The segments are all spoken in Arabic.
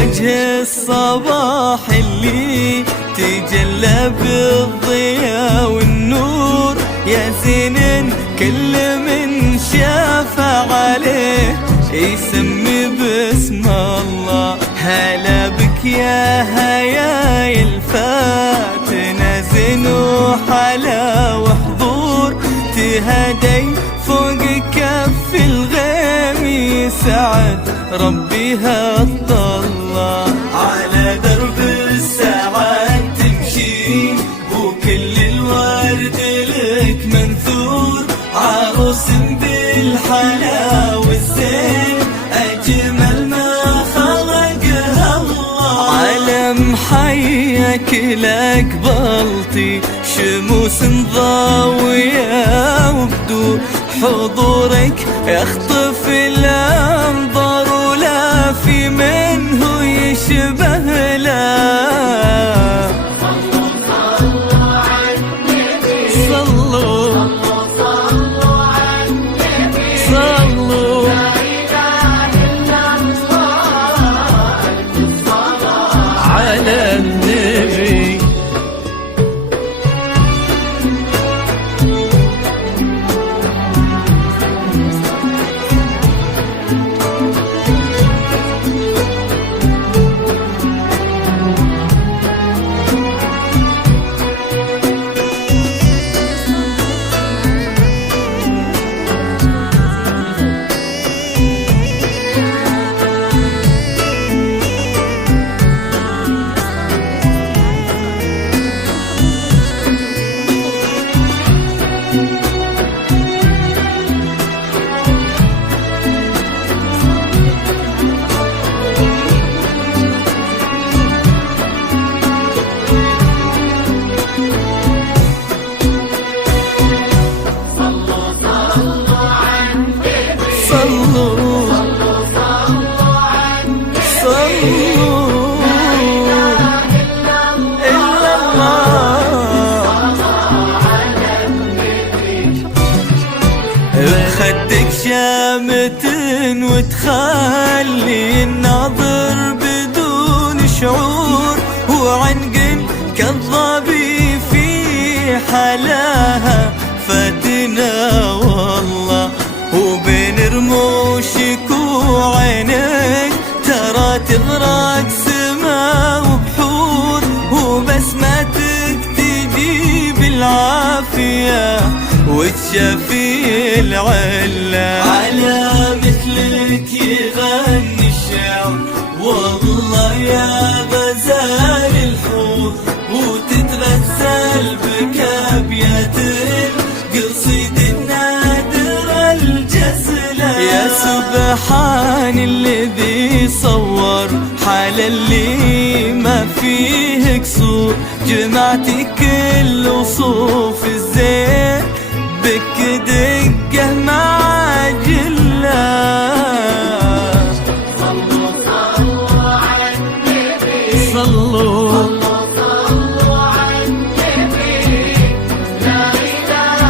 وجه الصباح اللي تجلى بالضياء والنور، يا زين كل من شاف عليه يسمي باسم الله. هلا بك يا هيا الفاتنة زين وحلا وحضور، تهدي فوق كف الغيم يسعد ربي هالطلة. على درب السعاد تمشي وكل الورد لك منثور، عروس بالحلا والزين أجمل ما خلقها الله. علم حيك لك بلطي شموس ضاوية وبدور، حضورك يخطف الأنظار ولا في منه يشبه له. بخدك شامة وتخلي الناظر بدون شعور، وعنق كالظبي في حلاها فاتنا والله. وبين رموشك وعينك ترى تغرق سما وبحور، وبسمتك تجيب العافية وتشفي العلة. على مثلك يغني الشعر والله يا غزال الحور، وتتغزل بكابيات القصيد النادر الجزلة. يا سبحان الذي صور حال اللي ما فيه كسور، جمعتي كل وصوف الزين بك دقة مع جلة. صلوا على النبي، صلوا على النبي، لا إله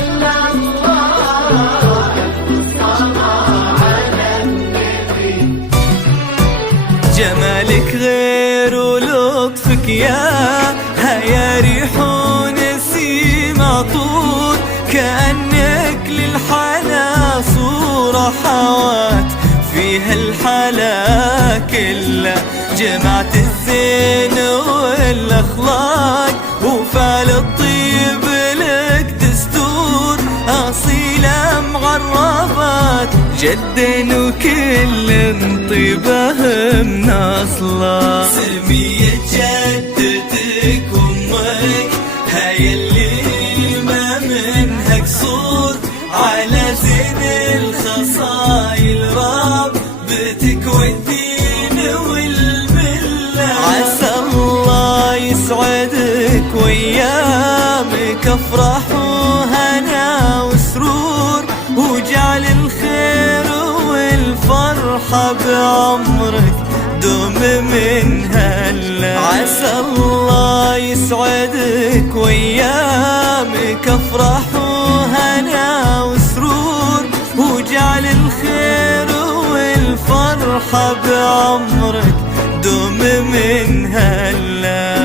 إلا الله، الصلاة على النبي. جمالك غير ولطفك يا هيا ريح نسيم عطور، كأنك للحلا صورة وحوات فيها الحلا كله، جمعت الزين والاخلاق وفعل الطيب لك دستور، اصيله معربات جد وكل طيبه من اصله. سمية جدتك امك هاي اللي ما منها قصور، على زين الخصايل رابطك والدين والمله، عسى الله يسعدك وايامك افراح وهنا وسرور، وجعل الخير والفرحه بعمرك دوم من هلا. عسى الله يسعدك وايامك افراح وهنا وسرور، وجعل الخير والفرحه بعمرك دوم من هلا.